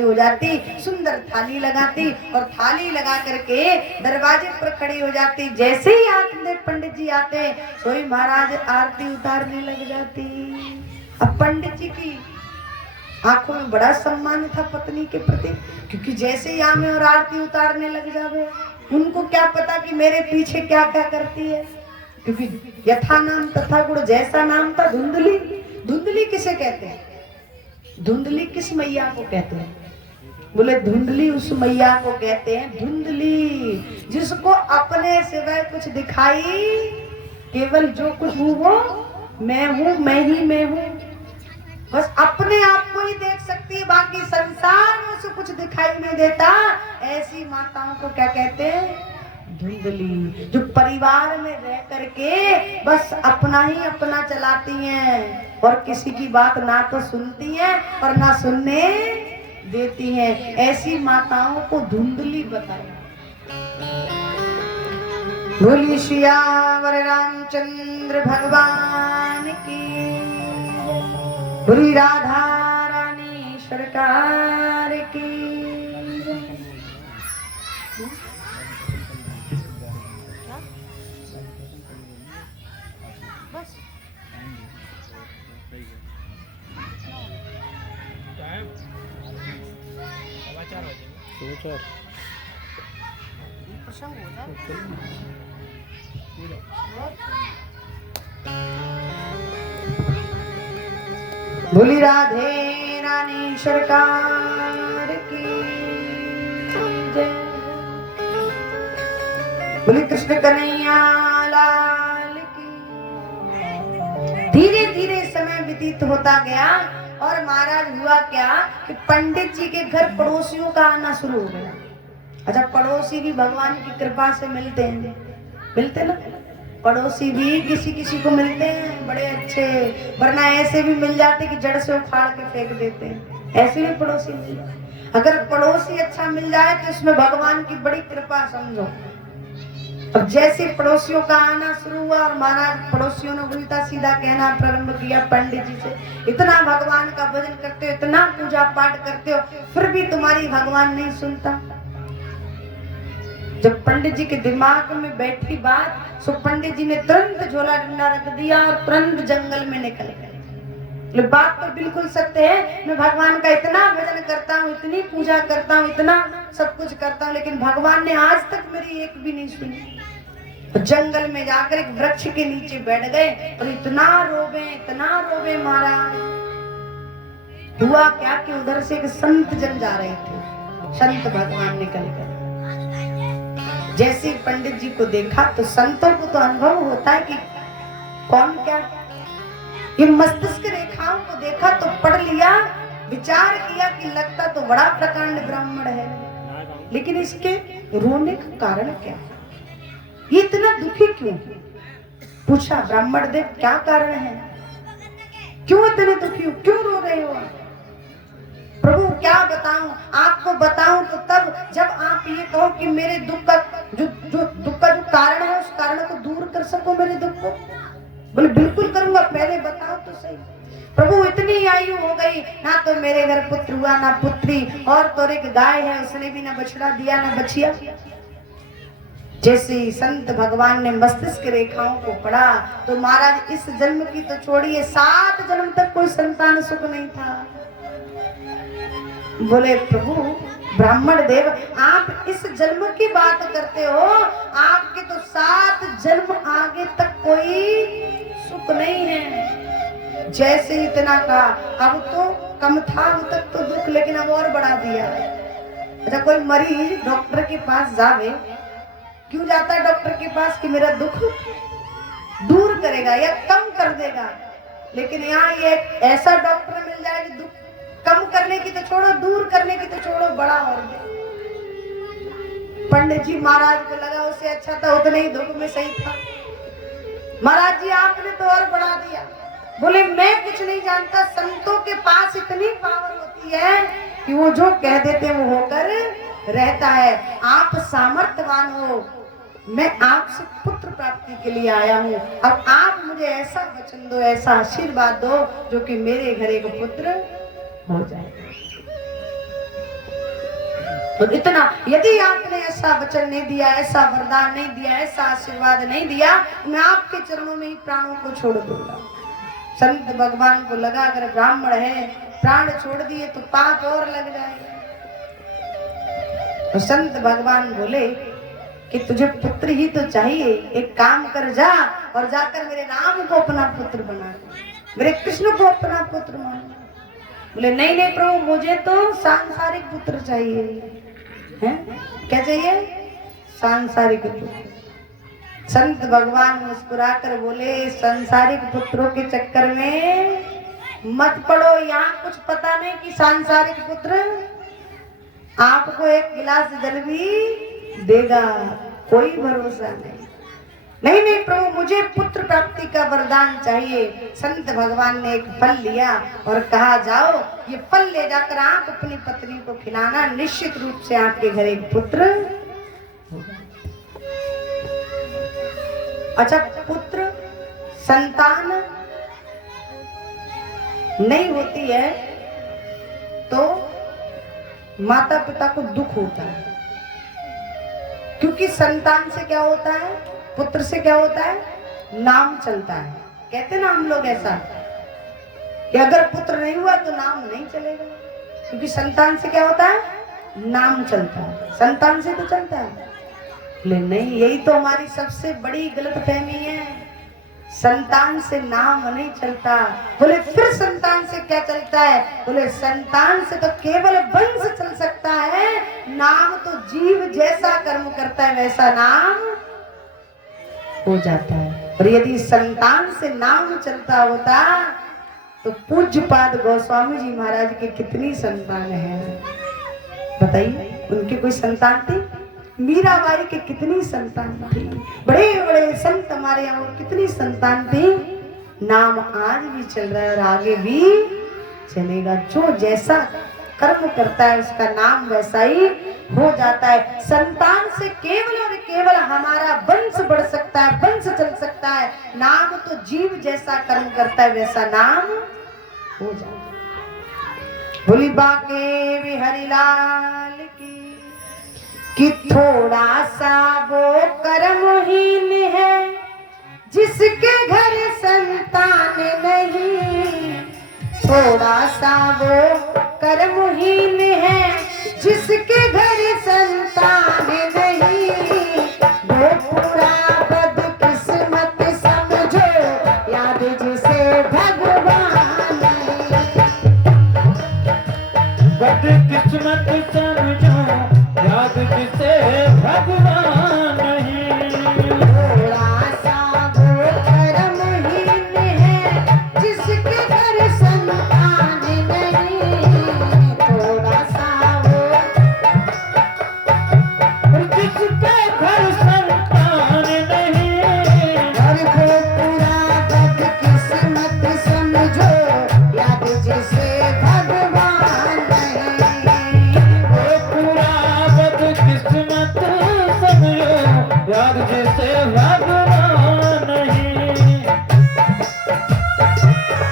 खड़ी हो जाती, सुंदर थाली लगाती और थाली लगा करके दरवाजे पर खड़ी हो जाती। जैसे ही आते पंडित जी आते, सोई महाराज आरती उतारने लग जाती। अब पंडित जी की आंखों में बड़ा सम्मान था पत्नी के प्रति, क्योंकि जैसे ही आमे और आरती उतारने लग जावे, उनको क्या पता कि मेरे पीछे क्या क्या करती है। क्योंकि यथा नाम तथा गुण, जैसा नाम था धुंधली। धुंधली किसे कहते हैं? धुंधली किस मैया को कहते हैं? बोले धुंधली उस मैया को कहते हैं, धुंधली जिसको अपने सिवाय कुछ दिखाई, केवल जो कुछ हूँ वो मैं हूँ, मैं ही मैं हूँ। बस अपने आप को ही देख सकती है, बाकी संसार में उसे कुछ दिखाई नहीं देता। ऐसी माताओं को क्या कहते हैं? धुंधली। जो परिवार में रह करके बस अपना ही अपना चलाती हैं और किसी की बात ना तो सुनती हैं और ना सुनने देती हैं, ऐसी माताओं को धुंधली बताया। बोली सियावर रामचंद्र भगवान की, बोली राधा रानी सरकार की। बोली राधे रानी सरकार की जय। बोली कृष्ण कन्हैया लाल की। धीरे धीरे समय व्यतीत होता गया और महाराज हुआ क्या कि पंडित जी के घर पड़ोसियों का आना शुरू हो गया। अच्छा, पड़ोसी भी भगवान की कृपा से मिलते हैं, मिलते ना? पड़ोसी भी किसी किसी को मिलते हैं बड़े अच्छे, वरना ऐसे भी मिल जाते कि जड़ से उखाड़ के फेंक देते हैं। ऐसे भी पड़ोसी मिल जाते। अगर पड़ोसी अच्छा मिल जाए तो इसमें भगवान की बड़ी कृपा समझो। अब जैसे पड़ोसियों का आना शुरू हुआ और महाराज पड़ोसियों ने उल्टा सीधा कहना प्रारंभ किया पंडित जी से, इतना भगवान का भजन करते हो, इतना पूजा पाठ करते हो, फिर भी तुम्हारी भगवान नहीं सुनता। जब पंडित जी के दिमाग में बैठी बात, सो पंडित जी ने तुरंत झोला डंडा रख दिया और तुरंत जंगल में निकल गए। बात तो बिल्कुल सत्य है, मैं भगवान का इतना भजन करता हूँ, इतनी पूजा करता हूँ, इतना सब कुछ करता हूँ, लेकिन भगवान ने आज तक मेरी एक भी नहीं सुनी। जंगल में जाकर एक वृक्ष के नीचे बैठ गए और इतना रोवे महाराज। हुआ क्या कि उधर से एक संत जन जा रहे थे, संत भगवान निकल गए। जैसे पंडित जी को देखा तो संतों को तो अनुभव होता है कि कौन क्या, ये मस्तिष्क रेखाओं को देखा तो पढ़ लिया, विचार किया कि लगता तो बड़ा प्रकांड ब्राह्मण है, लेकिन इसके रोने का कारण क्या है, ये इतना दुखी क्यों? पूछा ब्राह्मण देव क्या कारण है, क्यों इतने दुखी हो, क्यों रो रहे हो? प्रभु क्या बताऊं, आपको बताऊं तो तब जब आप ये कहो कि मेरे दुख का जो कारण है, उस कारण को दूर कर सको मेरे दुख को। बोले बिल्कुल करूंगा, पहले बताओ तो सही। प्रभु इतनी आयु हो गई, ना तो मेरे घर पुत्र हुआ ना पुत्री, और तो एक गाय है उसने भी ना बछड़ा दिया ना बछिया। जैसे संत भगवान ने मस्तिष्क रेखाओं को पढ़ा तो महाराज इस जन्म की तो छोड़िए, 7 जन्म तक कोई संतान सुख नहीं था। बोले प्रभु ब्राह्मण देव आप इस जन्म की बात करते हो, आपके तो 7 जन्म आगे तक कोई सुख नहीं है। जैसे इतना कहा, अब तो कम था, अब तक तो दुख, लेकिन अब और बढ़ा दिया। अच्छा, कोई मरीज डॉक्टर के पास जावे, क्यों जाता है डॉक्टर के पास? कि मेरा दुख दूर करेगा या कम कर देगा। लेकिन यहाँ ये ऐसा डॉक्टर मिल जाए कि दुख कम करने की तो छोड़ो, दूर करने की तो छोड़ो, बड़ा और दे। पंडित जी महाराज को लगा उससे अच्छा था उतने ही दुख में सही था। महाराज जी आपने तो और बढ़ा दिया। बोले मैं कुछ नहीं जानता, संतों के पास इतनी पावर होती है कि वो जो कह देते वो होकर रहता है। आप सामर्थ्यवान हो, मैं आपसे पुत्र प्राप्ति के लिए आया हूँ, अब आप मुझे ऐसा वचन दो, ऐसा आशीर्वाद दो जो कि मेरे घर एक पुत्र हो जाए। तो इतना यदि आपने ऐसा वचन नहीं दिया, ऐसा वरदान नहीं दिया, ऐसा आशीर्वाद नहीं दिया, मैं आपके चरणों में ही प्राणों को छोड़ दूंगा। संत भगवान को लगा अगर ब्राह्मण है प्राण छोड़ दिए तो पाप और लग जाएगा। तो संत भगवान बोले कि तुझे पुत्र ही तो चाहिए, एक काम कर जा और जाकर मेरे राम को अपना पुत्र बना, मेरे कृष्ण को अपना पुत्र मान। बोले नहीं नहीं प्रभु, मुझे तो सांसारिक पुत्र चाहिए। हैं? क्या चाहिए? सांसारिक पुत्र। संत भगवान मुस्कुराकर बोले सांसारिक पुत्रों के चक्कर में मत पड़ो, यहाँ कुछ पता नहीं कि सांसारिक पुत्र आपको एक गिलास जल भी देगा, कोई भरोसा नहीं। नहीं नहीं प्रभु, मुझे पुत्र प्राप्ति का वरदान चाहिए। संत भगवान ने एक फल लिया और कहा जाओ ये फल ले जाकर आप अपनी पत्नी को खिलाना, निश्चित रूप से आपके घर एक पुत्र होगा। अच्छा, पुत्र संतान नहीं होती है तो माता पिता को दुख होता है, क्योंकि संतान से क्या होता है, पुत्र से क्या होता है, नाम चलता है। कहते ना हम लोग ऐसा कि अगर पुत्र नहीं हुआ तो नाम नहीं चलेगा, क्योंकि संतान से क्या होता है, नाम चलता है। संतान से तो चलता है, लेकिन नहीं, यही तो हमारी सबसे बड़ी गलतफहमी है। संतान से नाम नहीं चलता। बोले फिर संतान से क्या चलता है? बोले संतान से तो केवल वंश चल सकता है, नाम तो जीव जैसा कर्म करता है वैसा नाम हो जाता है। और यदि संतान से नाम चलता होता तो पूज्यपाद गोस्वामी जी महाराज की कितनी संतान है बताइए। उनके कोई संतान थी? मीराबाई के कितनी संतान थी, बड़े बड़े संत हमारे यहाँ कितनी संतान थी। नाम आज भी चल रहा है और आगे भी चलेगा। जो जैसा कर्म करता है उसका नाम वैसा ही हो जाता है। संतान से केवल और केवल हमारा वंश बढ़ सकता है, वंश चल सकता है। नाम तो जीव जैसा कर्म करता है वैसा नाम हो जाता है। बोली बाके बिहारी लाल की कि थोड़ा सा वो कर्महीन है जिसके घर संतान नहीं, थोड़ा सा वो कर्महीन है जिसके घर संतान नहीं, वो पूरा बदकिस्मत समझो याद जिसे भगवान नहीं। बदकिस्मत समझो याद जिसे भगवान नहीं, थोड़ा सा वो कर्महीन है जिसके घर संतान नहीं, थोड़ा सा वो जिसके घर संतान नहीं, घर को पूरा बदकिस्मत समझो याद जिसे भगवान नहीं, वो पूरा बदकिस्मत समझो याद जिसे भगवान नहीं।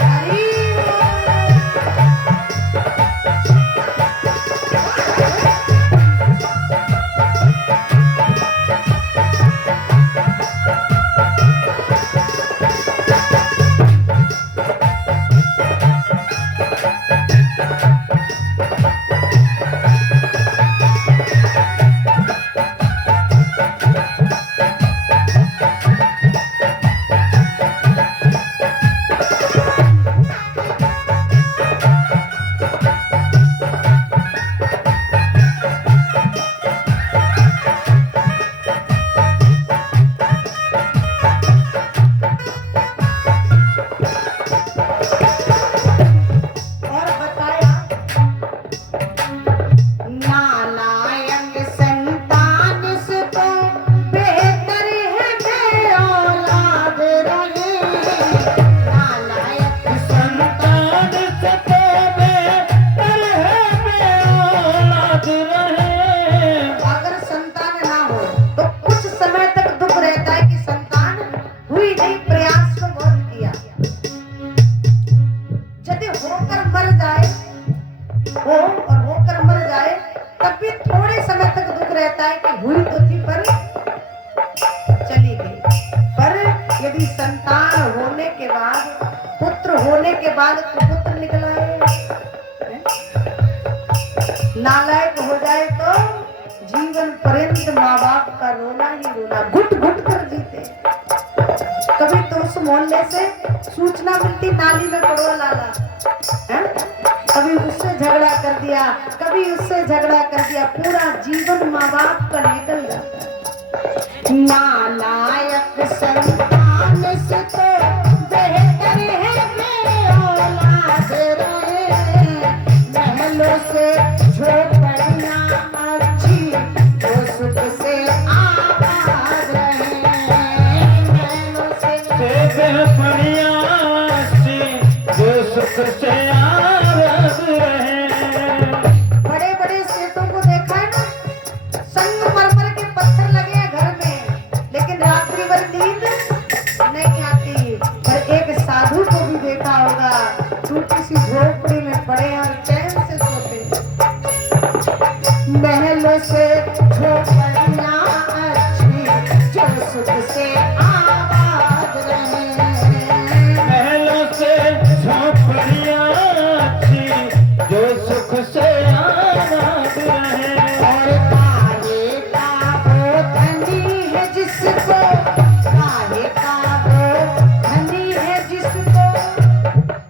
हरि और बताया नालायक संतान से तो बेहतर है मैं औलाद रहे, नालायक संतान से तो बेहतर है मैं औलाद रहे। अगर संतान ना हो तो कुछ समय तक दुख रहता है कि संतान हुई नहीं, प्रयास तो बहुत किया। यदि होकर मर जाए हो और होकर मर जाए तब भी थोड़े लायक हुई तो थी पर चली गई। पर यदि संतान होने के बाद, पुत्र होने के बाद कुपुत्र निकला है, नालायक हो जाए तो जीवन पर्यंत माँ बाप का रोना ही रोना, घुट घुट कर जीते। कभी तो उस मोहल्ले से सूचना मिलती नाली में पड़ोला लाला है? कभी उससे झगड़ा कर दिया, कभी उससे झगड़ा कर दिया, पूरा जीवन माँ बाप का निकल जाता है। नालायक संतान से तो बेहतर है औलाद रहे, महलों से झोपड़ियां अच्छी, जो सुख से आबाद रहे, महलों से झोपड़ियां अच्छी, जो सुख से आबाद रहे। बड़े बड़े सेठों को देखा है ना, संगमरमर के पत्थर लगे हैं घर में, लेकिन रात्रि भर नींद नहीं आती। पर एक साधु को भी देखा होगा, टूटी सी झोपड़ी में पड़े और चैन से सोते। महलों से झोपड़ियां अच्छी, जो सुख से आबाद रहे, महलों से झोपड़ियां अच्छी, जो सुख से आबाद रहे। और काहे का वो धनी है जिसको, काहे का वो धनी है जिसको,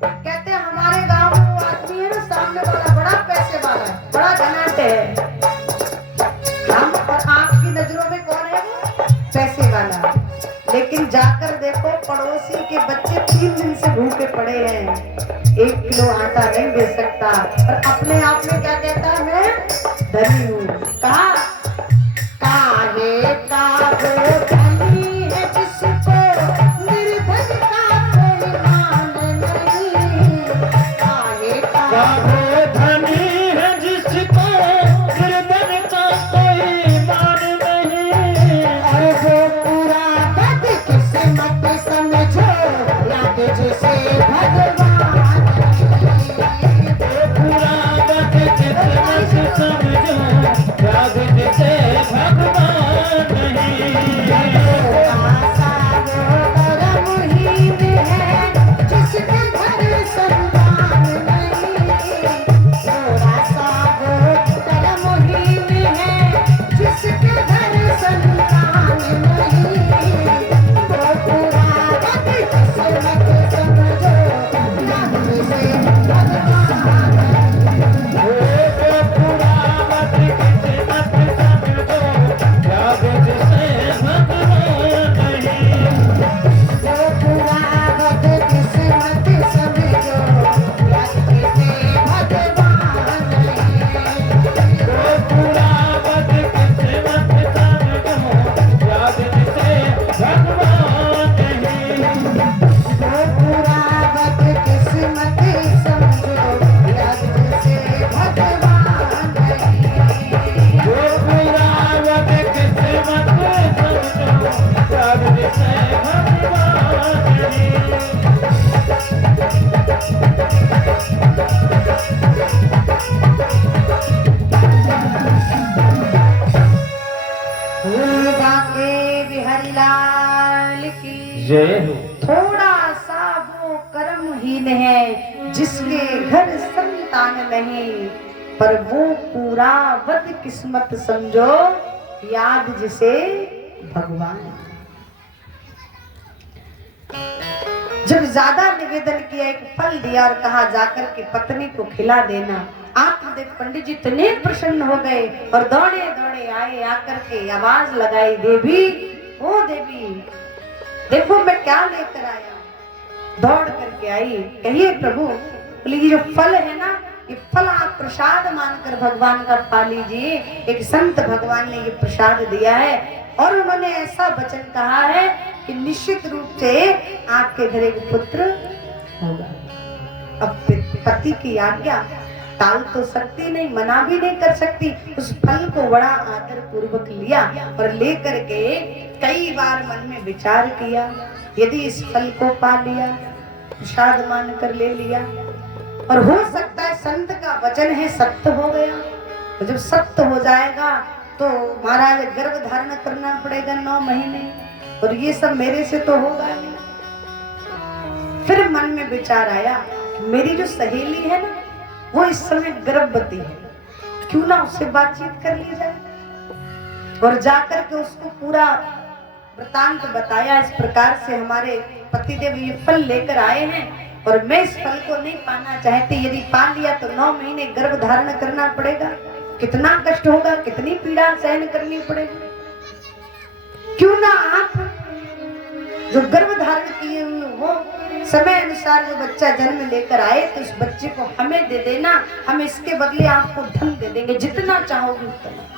कहते हैं हमारे गांव में वो आदमी है ना सामने वाला, बड़ा पैसे वाला है, बड़ा धनाढ्य है। हम और आपकी नजरों में कौन है वो? पैसे वाला। लेकिन जाकर देखो पड़ोसी के बच्चे 3 दिन से भूखे पड़े हैं, 1 किलो आटा नहीं दे सकता, और अपने आप में क्या कहता है, मैं धनी हूँ। कहा काहे का वो धनी है जिसको निर्धन का कोई मान नहीं, काहे का वो धनी है जिसको निर्धन का कोई मान नहीं। और वो पूरा बदकिस्मत समझो, याद जिसे भगवान नहीं। पूरा बदकिस्मत समझो, याद जिसे भगवान नहीं। आशा वो कर्महीन है जिसके घर संतान नहीं, थोड़ा सा वो कर्महीन है जिसके घर संतान नहीं। वो पूरा बदकिस्मत समझो, याद जिसे भगवान नहीं। वो पूरा बदकिस्मत समझो, याद जिसे भगवान नहीं। वो पूरा बदकिस्मत समझो, याद जिसे भगवान नहीं। वो पूरा बदकिस्मत समझो, याद जिसे भगवान नहीं। वो पूरा बदकिस्मत समझो, याद जिसे भगवान नहीं। वो पूरा बदकिस्मत समझो, याद जिसे भगवान नहीं। फूल बाके बिहारी लाल की जय हो। थोड़ा सा वो कर्महीन है जिसके घर संतान नहीं, पर वो पूरा बदकिस्मत समझो, याद जिसे भगवान। जब ज्यादा निवेदन किया, एक फल दिया और कहा जाकर के पत्नी को खिला देना। आत्मदेव पंडित जी इतने प्रसन्न हो गए और दौड़े दौड़े आए, आकर के आवाज लगाई, देवी ओ देवी, देखो मैं क्या लेकर आया। दौड़ करके आई, कहिए प्रभु। बोले ये जो फल है ना, ये फल आप प्रसाद मानकर भगवान का पा लीजिए। एक संत भगवान ने ये प्रसाद दिया है और उन्होंने ऐसा वचन कहा है कि निश्चित रूप से आपके घर एक पुत्र होगा। अब पति की आज्ञा टाल तो सकती नहीं, मना भी नहीं कर सकती। उस फल को बड़ा आदर पूर्वक लिया और लेकर के कई बार मन में विचार किया, यदि इस फल को पा लिया, प्रसाद मान कर ले लिया, और हो सकता है संत का वचन है सत्य हो गया। तो जब सत्य हो जाएगा तो महाराज गर्भ धारण करना पड़ेगा 9 महीने, और ये सब मेरे से तो होगा नहीं। फिर मन में विचार आया, मेरी जो सहेली है ना वो इस समय गर्भवती है, क्यों ना उससे बातचीत कर ली जाए। और जाकर के उसको पूरा वृतांत बताया, इस प्रकार से हमारे पतिदेव ये फल लेकर आए हैं और मैं इस फल को नहीं पाना चाहती, यदि पा लिया तो 9 महीने गर्भ धारण करना पड़ेगा, कितना कष्ट होगा, कितनी पीड़ा सहन करनी पड़ेगी। क्यों ना आप जो गर्भ धारण किए हुए हो, समय अनुसार जो बच्चा जन्म लेकर आए तो उस बच्चे को हमें दे देना, हम इसके बदले आपको धन दे देंगे, जितना चाहोगे उतना।